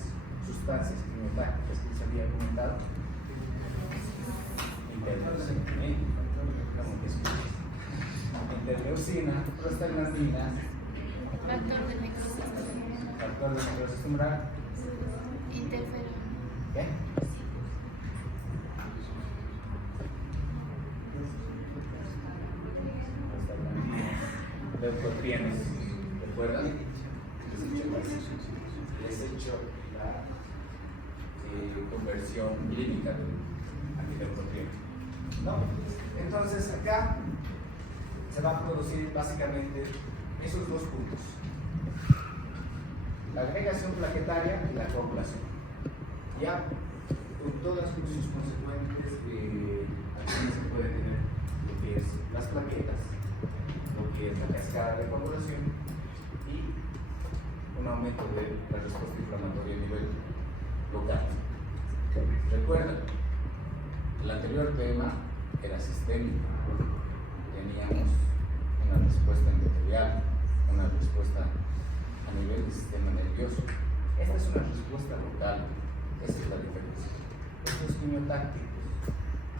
sustancias quimiotácticas que les había comentado. Interleucina, prostaglandina, Factor de necrosis. factor de necrosis tumoral, Interferón. ¿qué? Prostaglandinas, leucotrienes, ¿recuerdan? Les he hecho la conversión clínica del antileucotrieno, ¿no? Entonces acá se van a producir básicamente esos dos puntos: la agregación plaquetaria y la coagulación. Ya con todas sus consecuentes acciones que puede tener lo que es las plaquetas, lo que es la cascada de coagulación y un aumento de la respuesta inflamatoria a nivel local. Recuerden, el anterior tema era sistémico. Teníamos una respuesta endotelial, una respuesta a nivel del sistema nervioso. Esta es una respuesta local, esa es la diferencia. Estos quimiotácticos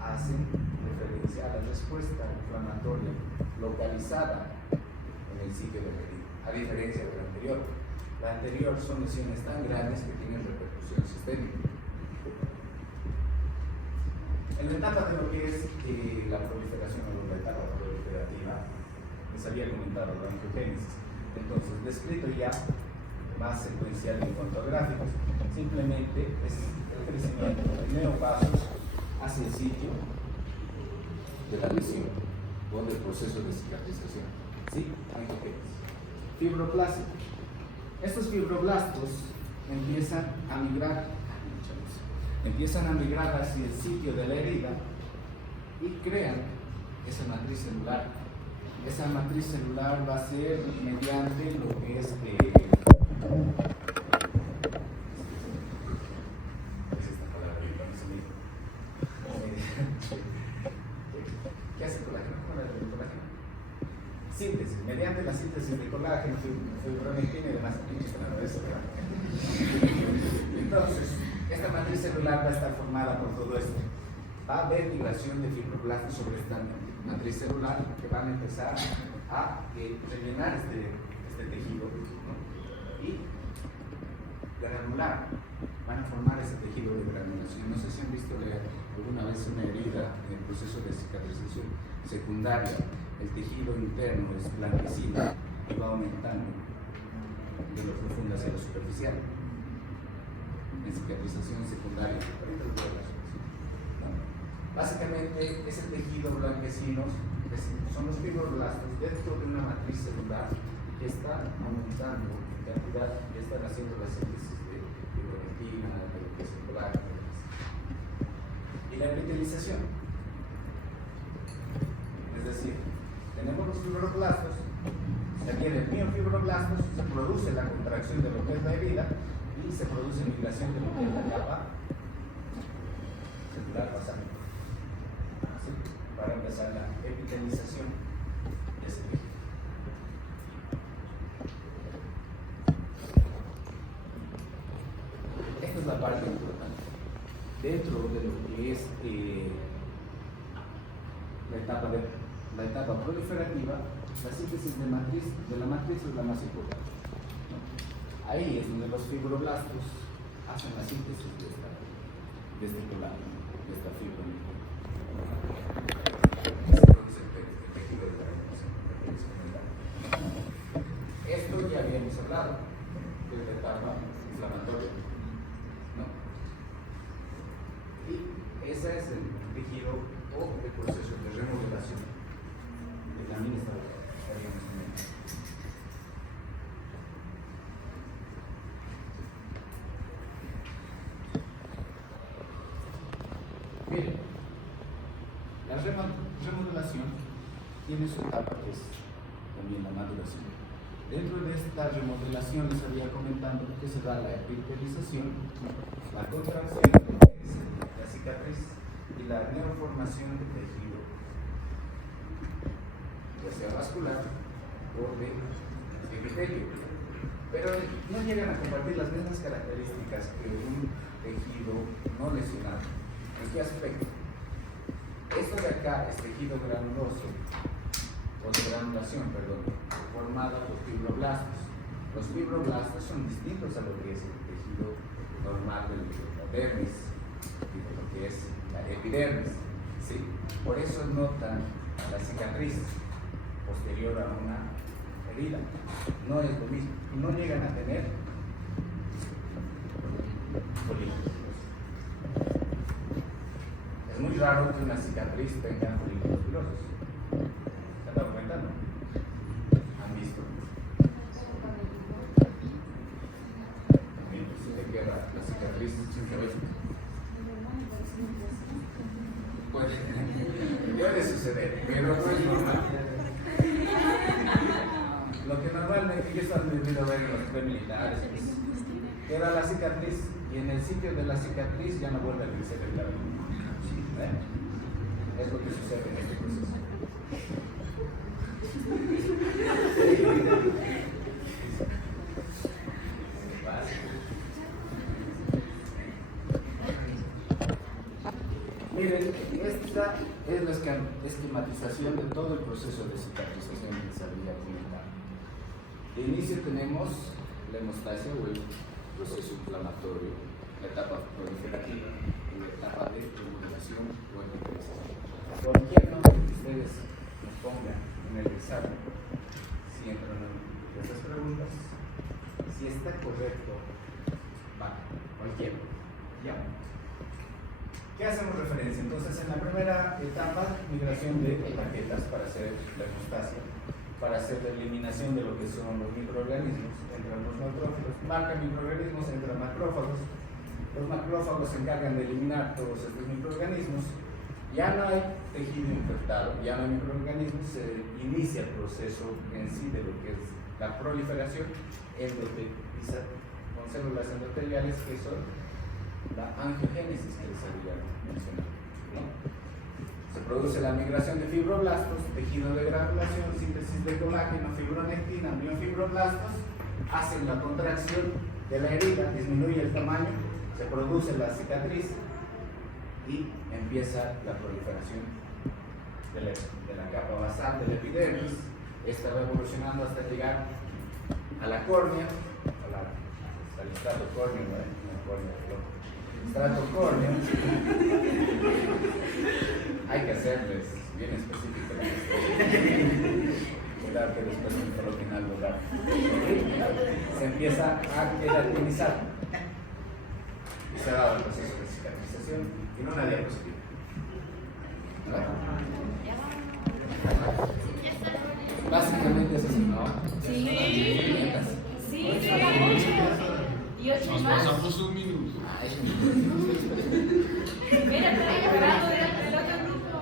hacen referencia a la respuesta inflamatoria localizada en el sitio de la herida, a diferencia de la anterior. La anterior son lesiones tan grandes que tienen repercusión sistémica. En la etapa de lo que es la proliferación o la etapa proliferativa, les había comentado la angiogénesis. Entonces, descrito ya más secuencial en cuanto a gráficos, simplemente es el crecimiento de neovasos hacia el sitio de la lesión o del proceso de cicatrización. ¿Sí? Angiogénesis. Fibroblástico. Estos fibroblastos empiezan a migrar hacia el sitio de la herida y crean esa matriz celular. Esa matriz celular va a ser mediante lo que es ¿qué hace colágeno? ¿Cómo era el colágeno? Síntesis, mediante la síntesis de colágeno, fibronectina y demás. Entonces, esta matriz celular va a estar formada por todo esto. Va a haber migración de fibroblastos sobre esta matriz celular que van a empezar a rellenar este tejido, ¿no? Y granular. Van a formar ese tejido de granulación. No sé si han visto alguna vez una herida en el proceso de cicatrización secundaria. El tejido interno es blanquecino y va aumentando de lo profundo hacia lo superficial. En cicatrización secundaria. Básicamente, ese tejido blanquecino son los fibroblastos dentro de una matriz celular que está aumentando en cantidad, que están haciendo la síntesis de fibronectina, de lo que es el colágeno. Y la epitelización. Es decir, tenemos los fibroblastos, se vienen miofibroblastos, se produce la contracción de lo que es la herida y se produce migración de lo que es la capa celular basal. ¿Sí? Para empezar la epitelización de ese tejido. Esta es la parte importante. Dentro de lo que es la etapa proliferativa, la síntesis de la matriz es la más importante. Ahí es donde los fibroblastos hacen la síntesis de este colágeno, de esta fibra. Esto ya habíamos hablado de la etapa inflamatoria, ¿no? Y ese es el tejido o el proceso de remodelación que también estaríamos viendo. Miren, la remodelación tiene su etapa que es también la maduración. Dentro de esta remodelación les había comentado que se da la epitelización, la contracción de la cicatriz y la neoformación de tejido, ya sea vascular o de epitelio. pero no llegan a compartir las mismas características que un tejido no lesionado. ¿En qué aspecto? Esto de acá es tejido granuloso, o de granulación, perdón, formado por fibroblastos. Los fibroblastos son distintos a lo que es el tejido normal del dermis y de lo que es la epidermis, ¿sí? Por eso notan la cicatriz posterior a una herida. No es lo mismo, y no llegan a tener folículos. Es muy raro que una cicatriz tenga folículos pilosos. ¿Se han dado cuenta? ¿No? ¿Han visto? Si te queda la cicatriz sin cabeza. Puede suceder, pero no es normal. Lo que normalmente, y eso han debido ver en los premilitares, queda la cicatriz y en el sitio de la cicatriz ya no vuelve a crecer el cabello. Es lo que sucede en este proceso. Miren, esta es la esquematización de todo el proceso de cicatrización que se había comentado. De inicio tenemos la hemostasia o el proceso inflamatorio, la etapa proliferativa y la etapa de remodelación o epitelización. Cualquier nombre que ustedes nos pongan en el examen, si entran en esas preguntas, si está correcto, va, cualquiera, ya. ¿Qué hacemos referencia? Entonces, en la primera etapa, migración de plaquetas para hacer la hemostasia, para hacer la eliminación de lo que son los microorganismos, entran los neutrófilos, marcan microorganismos, entran macrófagos. Los macrófagos se encargan de eliminar todos estos microorganismos. Ya no hay tejido infectado, ya no hay microorganismos, se inicia el proceso en sí de lo que es la proliferación endotelial con células endoteliales que son la angiogénesis que les había mencionado, ¿no? Se produce la migración de fibroblastos, tejido de granulación, síntesis de colágeno, fibronectina, miofibroblastos, hacen la contracción de la herida, disminuye el tamaño, se produce la cicatriz y empieza la proliferación de la capa basal del epidermis. Esta va evolucionando hasta llegar a la córnea, hasta el estrato córneo, estrato córneo. Hay que hacerles bien específico. Cuidado que después me coloquen algo raro. Se empieza a queratinizar y se ha dado el proceso de cicatrización en una diapositiva. Básicamente es así, ¿no? Sí. Sí, llega mucho. Y 8 más. Pasamos un minuto. Mira, te estoy esperando del otro grupo.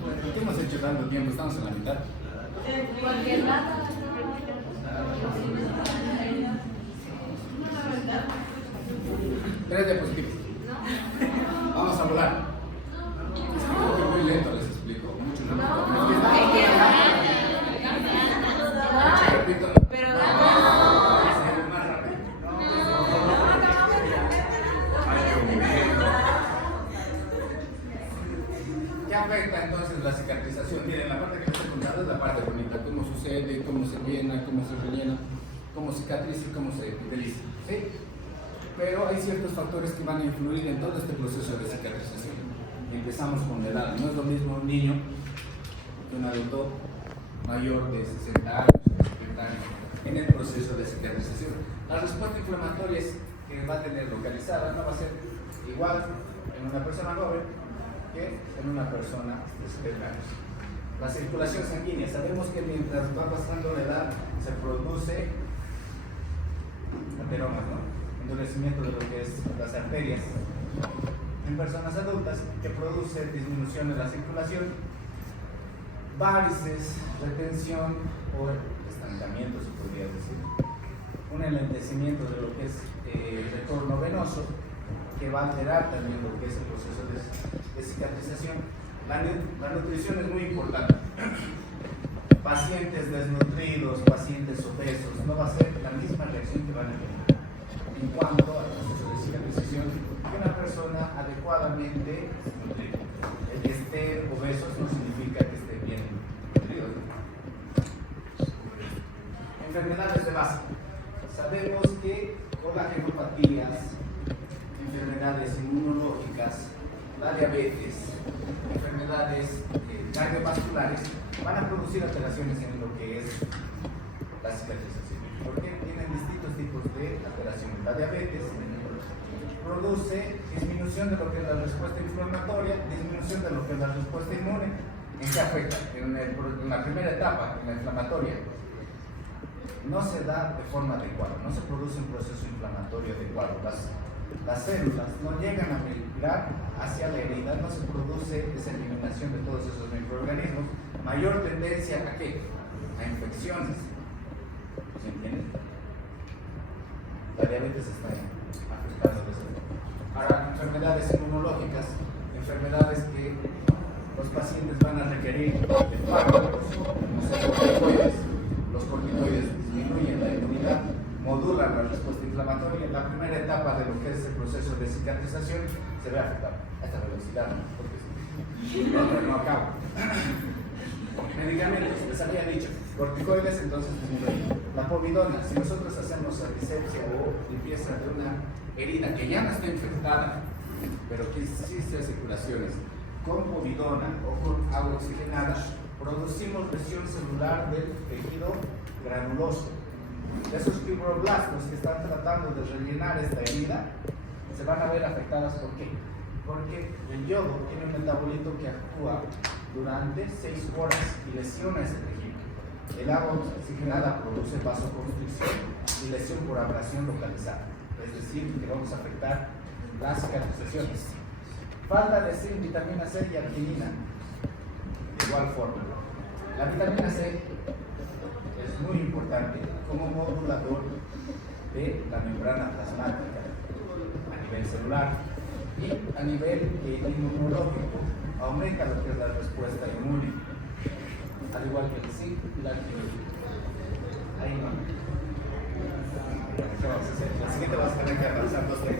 ¿Por qué hemos hecho tanto tiempo? Estamos en la mitad. Cualquier lado. 3 diapositivas. Vamos a volar. Es que creo que muy lento les explico. Mucho repito. Pero Más rápido. ¿Qué afecta entonces la cicatrización? Miren, la parte que les he contado es la parte bonita, cómo sucede, cómo se llena, cómo se rellena, cómo cicatriza y cómo se epiteliza, ¿sí? Pero hay ciertos factores que van a influir en todo este proceso de cicatrización. Empezamos con la edad. No es lo mismo un niño que un adulto mayor de 60 años, 70 años, en el proceso de cicatrización. La respuesta inflamatoria que va a tener localizada no va a ser igual en una persona joven que en una persona de 70 años. La circulación sanguínea, sabemos que mientras va pasando la edad se produce ateromas, ¿no? Endurecimiento de lo que es las arterias en personas adultas, que produce disminución de la circulación, varices, retención o estancamiento, se podría decir, un enlentecimiento de lo que es el retorno venoso, que va a alterar también lo que es el proceso de cicatrización. La nutrición es muy importante. pacientes desnutridos, pacientes obesos, no va a ser la misma reacción que van a tener en cuanto al proceso de cicatrización que una persona adecuadamente nutrida. El que esté obeso no significa que esté bien nutrido. Enfermedades de base. Sabemos que por las genopatías, enfermedades inmunológicas, la diabetes, enfermedades cardiovasculares van a producir alteraciones en lo que es la cicatrización. Porque tienen distintos tipos de alteraciones. La diabetes produce disminución de lo que es la respuesta inflamatoria, disminución de lo que es la respuesta inmune. ¿En qué afecta? En la primera etapa, en la inflamatoria, no se da de forma adecuada, no se produce un proceso inflamatorio adecuado. Las células no llegan a migrar hacia la herida, no se produce esa eliminación de todos esos microorganismos. Mayor tendencia a qué? A infecciones. ¿Se entiende? La diabetes está afectando de eso. Ahora, enfermedades inmunológicas, enfermedades que los pacientes van a requerir de fármacos, como son corticoides. Los corticoides disminuyen la inmunidad, modulan la respuesta inflamatoria. La primera etapa de lo que es el proceso de cicatrización se ve afectada a esta velocidad, porque no acaba. Medicamentos, les había dicho, corticoides, entonces disminuyen. La povidona, si nosotros hacemos antisepsia o limpieza de una herida que ya no está infectada, pero que sí se hace curaciones, con povidona o con agua oxigenada, producimos lesión celular del tejido granuloso. Esos fibroblastos que están tratando de rellenar esta herida se van a ver afectadas. ¿Por qué? Porque el yodo tiene un metabolito que actúa durante 6 horas y lesiona ese tejido. El agua oxigenada produce vasoconstricción y lesión por abrasión localizada, es decir, que vamos a afectar las cicatrizaciones. Falta de zinc, vitamina C y arginina. De igual forma, la vitamina C es muy importante como modulador de la membrana plasmática a nivel celular y a nivel inmunológico. Aumenta lo que es la respuesta inmune, al igual que el zinc y la arginina. Ahí no. ¿Qué vamos a hacer? El siguiente vas a tener que avanzar 2 veces.